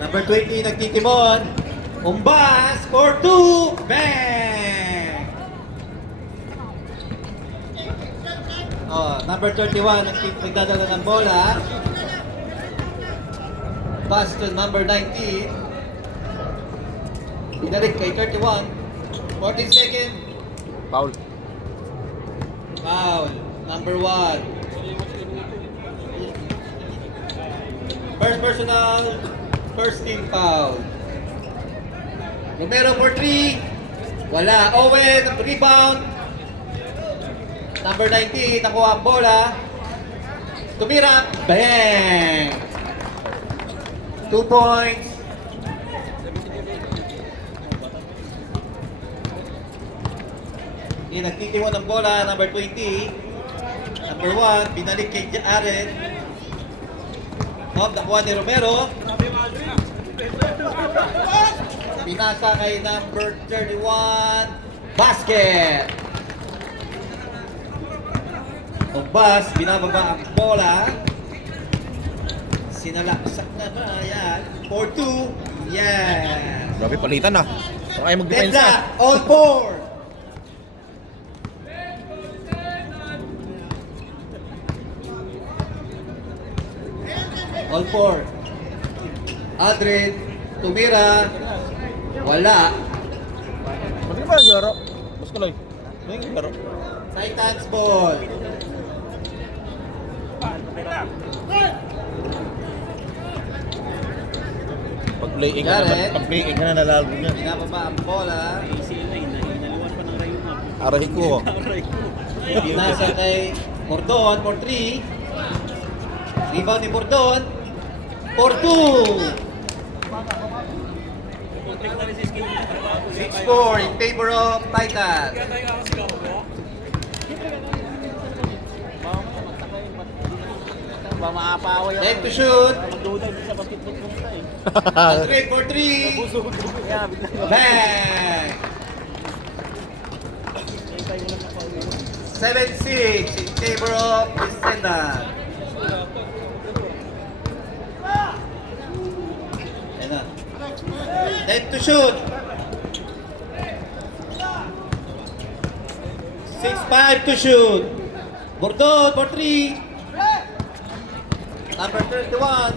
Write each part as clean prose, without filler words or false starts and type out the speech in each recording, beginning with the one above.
Number 20, nagtitimon. Umbas for 2. Bang! Oh, number 31, nagdadala ng bola. Pass to number 19. Binalik kay 31. 14 seconds. Foul. Foul. Number 1. First personal. First team foul. Romero for 3. Wala. Owen, rebound. Number 19, nakuha ang bola. Tumira. Bang! 2 points. Nagtitiwan ng bola. Number 20. Number 1, binalik kay Jared. Nakuha ni Romero. Pinasa kay number 31. Basket! Umbas, binababa ang bola. Sinalaksak na ba? Yan. 4-2. Yes. Grabe, palitan ah. Kung ayaw mag-defense Deadlock. ah. All four. All four. Aldrin, tumira. Wala. Pati ba yung laro? Mas kaloy. Ano yung laro? Titans ball. Pag-playing ka Jared. naman. Pag-playing ka na nalalo niya. Binababa ang bola. Arahin ko. Pinasa kay Mordon for 3. Rebound ni Mordon. For 2. 6-4 in favor of Titans. Time to shoot. Straight for 3. Bang! 7-6 in favor of Descendant. Ayan na. Time to shoot. 6-5 to shoot. Bordon for 3. Number 31.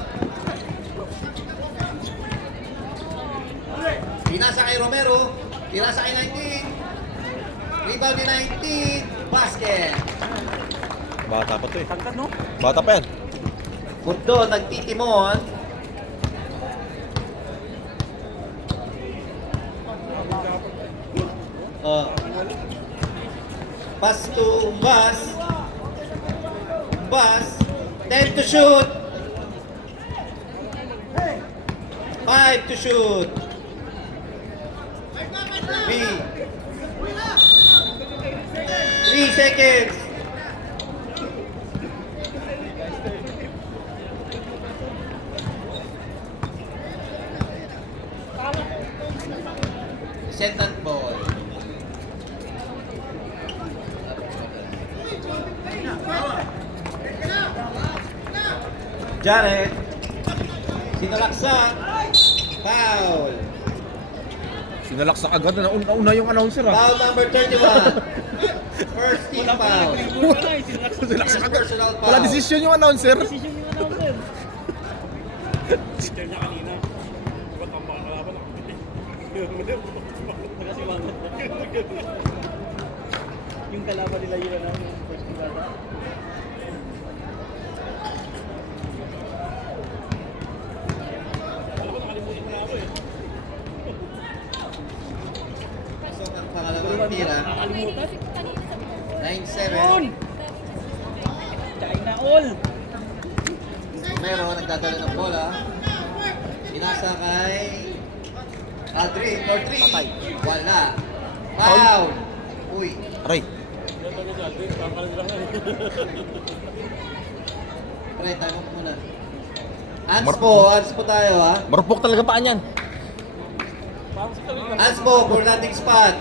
Pinasa kay Romero. Pinasa kay 19. Rebound ni 19. Basket. Bata pa to eh. Bata pa yan. Bordon nagtitimon. Pass to Umbas. Umbas. Time to shoot. 5 to shoot. 3 seconds. Descendant ball. Jared. Sinalaksak. Foul. Sinalaksak agad na nauna yung announcer ah. Foul number 31. First team foul. Sinalaksak agad. Personal foul. Wala decision yung announcer. Yung kalaban nila yun na yung first bata. Pasok ang pangalawang tira. 9-7. China all! Pero nagdadala ng bola. Pinasa kay Aldrin for 3. Wala. Foul. Uy. Aray. Pre, tayo mo muna. Ans po tayo ha. Marupok talaga paan yan. Ans po for landing spot.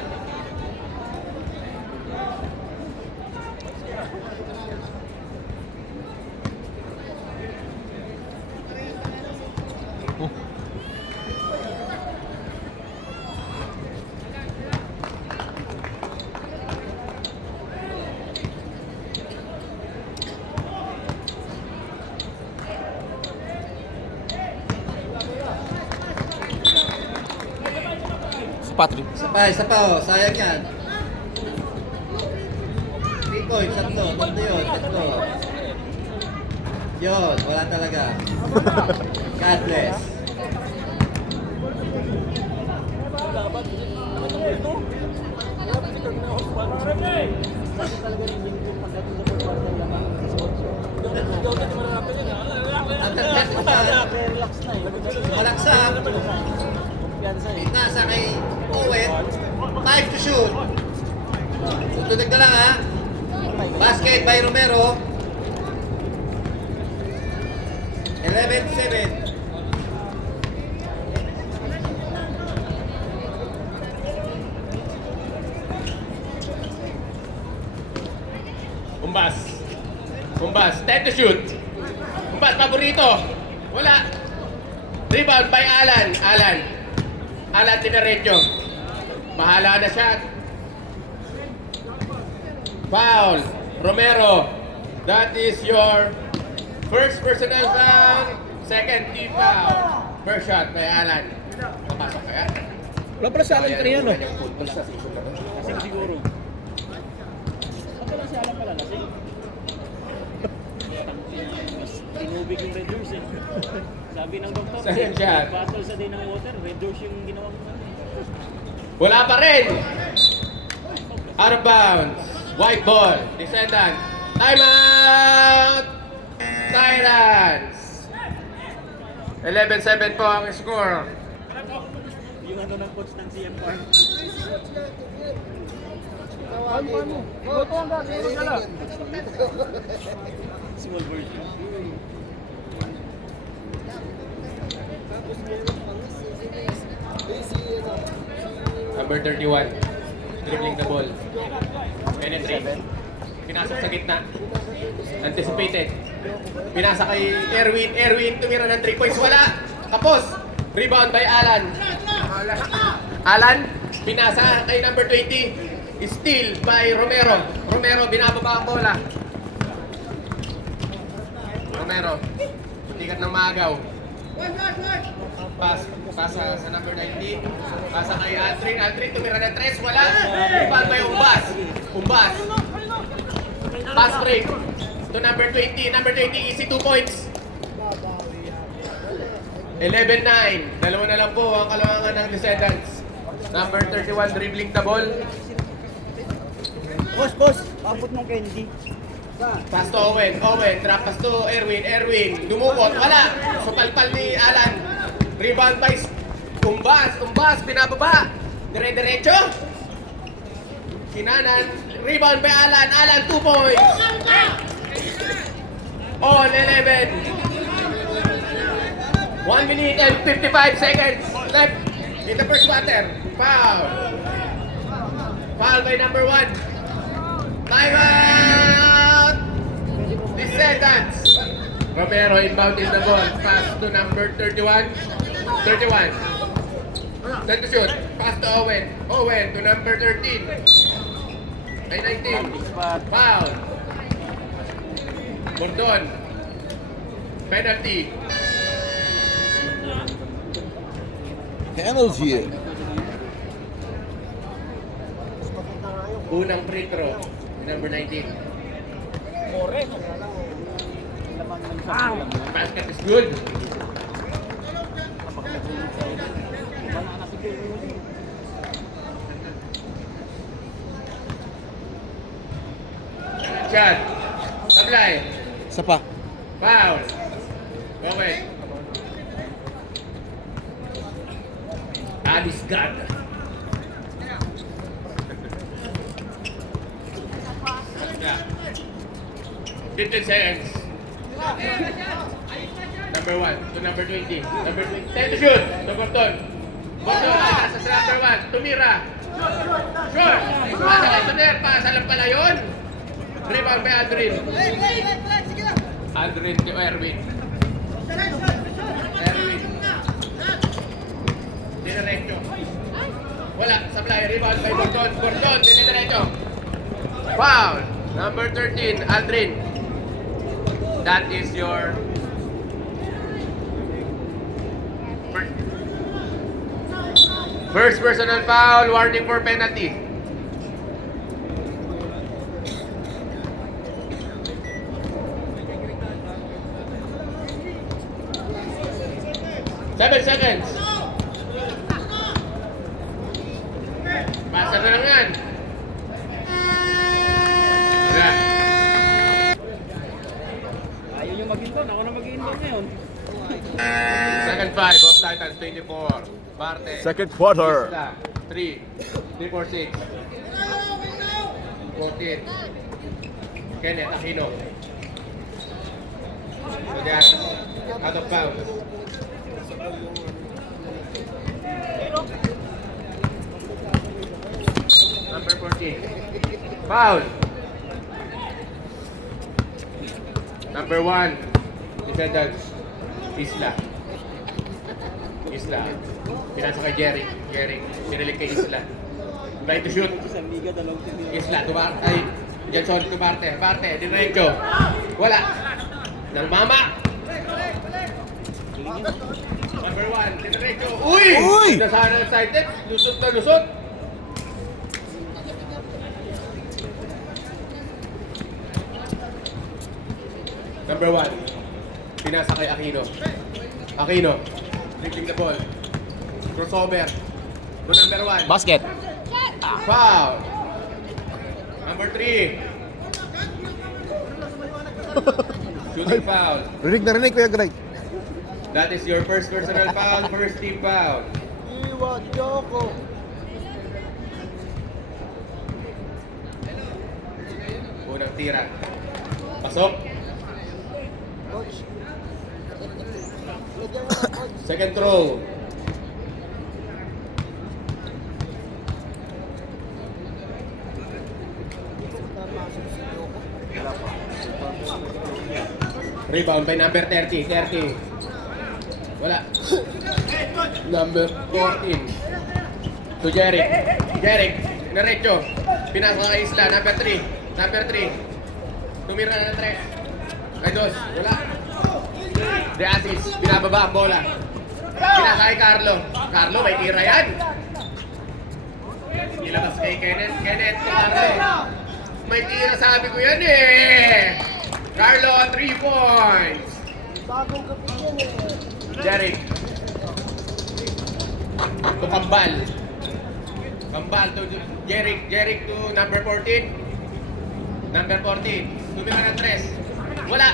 Isa pa oh. Sayang yan. 3 points, tatlo yun. Tatlo. Yun, wala talaga. God bless. Kasi talaga yung lingkong pagdating sa pagkakita lang. Relax na eh. Malaksak. Kumpiyansa eh. Nasa kay Owen. 5 to shoot. Tutunig na lang ha. Basket by Romero. 11-7. Umbas, 10 to shoot. Umbas, paborito. Wala. Rebound by Alan. Alan Tinarecho. Bahala na siya. Foul. Romero. That is your first personal foul. Second team foul. First shot by Alan. Papasok kaya? Wala pala sa Alan kanina, no? Lasing siguro. Ako lang si Alan pala, lasing. Mas tinubig yung Red Doors eh. Sabi ng doktor, Second shot. battle sa day ng water, Red Doors yung ginawa mo. Wala pa rin. Out of bounds. White ball. Descendant. Timeout! Titans. 11-7 po ang score. Yung ano ng coach ng CMR. Small version. Number 31. Dribbling the ball. Penetrate. Pinasok sa gitna. Anticipated. Pinasa kay Erwin. Erwin tumira ng 3 points. Wala. Kapos. Rebound by Alan. Alan. Pinasa kay number 20. Steal by Romero. Romero binababa ang bola. Romero. Tikat ng maagaw. Pasa sa number 19. Pasa kay Aldrin. Aldrin tumira ng 3. Wala. Rebound by Umbas. Umbas. Pass break to number 20. Number 20 easy 2 points. 11-9. Dalawa na lang po ang kalamangan ng Descendants. Number 31 dribbling the ball. Boss, abot ng candy. Pass to Owen. Owen. Drop pass to Erwin. Erwin. Dumukot. Wala. Supalpal ni Alan. Rebound by Umbas. Umbas. Binababa. Dire-diretso. Kinanan. Rebound by Alan. Alan 2 points. On 11. 1 minute and 55 seconds left in the first quarter. Foul. Foul by number 1. Timeout. Descendants. Romero inbounding the ball. Pass to number 31. 31. Send to shoot. Pass to Owen. Owen to number 13. Ay 19. Foul. Bordon. Penalty. Penalty. Unang free throw. Number 19. Basket is good. Shot. Sablay. Isa pa. Foul. Okay. Alice God. Yeah. 15 seconds. Number 1 to number 20. Number 20. 10 to shoot. To Gordon. Gordon, nasa sa number 1. Tumira. Sure. Pasa kay Soner. Pasa lang pala yun. Rebound by Aldrin. Aldrin to Erwin. Erwin. Dinerecho. Wala. Sablay. Rebound by Gordon. Gordon. Dinerecho. Foul. Number 13. Aldrin. That is your first. First personal foul, warning for penalty. Seven seconds. Pasa na lang yan. Wala. Ayaw nyo mag-inton. Ako na mag-inton ngayon. Second five of Titans 24. Barte. Second quarter. Isla, 3. 3, 4, 6. 14. Kenneth Aquino. So they are out of bounds. Number 14. Foul. Number 1. Defendants. Isla. Isla. Pinasa kay Jerry. Jerry. Pinilig kay Isla. Try to shoot. Isang liga, dalawang team. Isla. Tubarte. Ay. Johnson. Tubarte. Barte. Diretso. Wala. Nang mama. Number 1. Diretso. Uy! Uy! Nasana excited. Lusot na lusot. Number 1. Pinasa kay Aquino. Aquino. Dribbling the ball. Crossover. To number 1. Basket. Foul. Number 3. Shooting foul. Rinig na rinig, Kuya Greg. That is your first personal foul, first team foul. Iwan, Joko. Unang tira. Pasok. Second throw. Rebound by number 30. 30. Wala. Number 14. To Jeric. Jeric. Narecho. Pinasa kay Isla. Number 3. Number 3. Tumira na ng 3. Ay, 2. Wala. De Asis. Binababa ang bola. Pinasa kay Carlo. Carlo, may tira yan. Ilabas kay Kenneth. Kenneth, Carlo. May tira, sabi ko yan eh. Carlo, 3 points. Bagong kapit yan eh. Jeric. To Kambal. Kambal to Jeric. Jeric to number 14. Number 14. Tumira ng 3. Wala.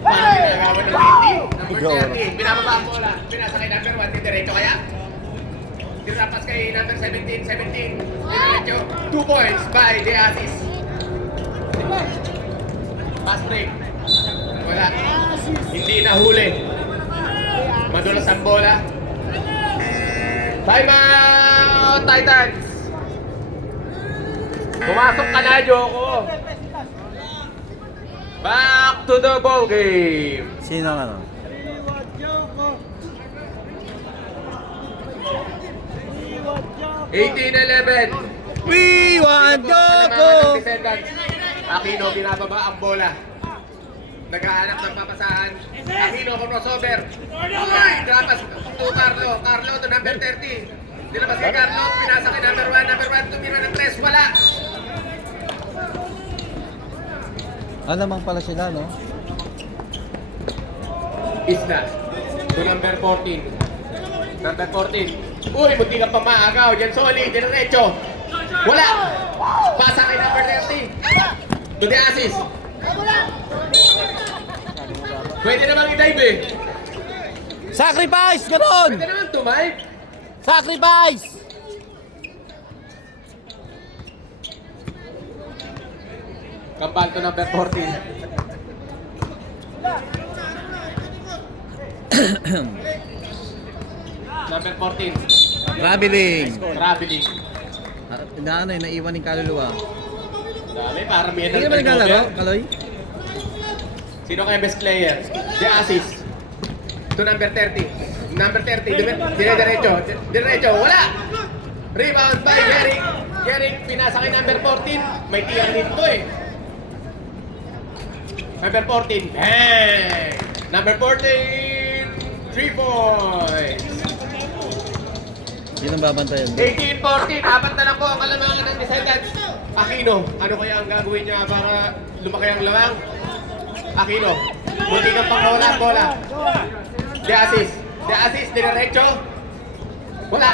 Parang ginagawa ng 20. Number 30. Binababa ang bola. Pinasa kay number 1. Diretso kaya? Tinapas kay number 17. 17. Diretso. 2 points by De Asis. Pass break. Wala. Hindi nahuli. Madulas ang bola. Time out, Titans! Pumasok ka na, Joko. Back to the ball game. Sino ang ano? 18-11. We want Joko! Aquino, binababa ang bola. Naghahanap ng papasahan. Aquino, crossover. Drapas to Carlo. Carlo to number 30. Dilabas kay Carlo. Pinasa kay number 1. Number 1 tumira ng 3. Wala. Alamang pala sila, no? Isla. To number 14. Number 14. Uy, munti ka pa maagaw. Yan solid. Diretso. Wala. Pasa kay number 30. To the assist. Pwede namang i-dive eh. Sacrifice! Ganon! Pwede naman tumive. Sacrifice! Kambal to number 14. Number 14. Traveling! Traveling. Na ano yun, naiwan yung kaluluwa. Dami, parang may Hindi naman naglalaro, Kaloy? Sino kaya best player? The assist. To number 30. Number 30. Diretso. Diretso. Wala! Rebound by Jeric. Jeric, pinasa kay number 14. May tiyang dito eh. Number 14. Bang! Number 14. 3 points. Sino babantayan? 18-14, apat na lang po ang kalamangan ng Descendants. Aquino, ano kaya ang gagawin niya para lumaki ang lamang? Aquino, buti kang pangbola, bola. De Asis, diretso.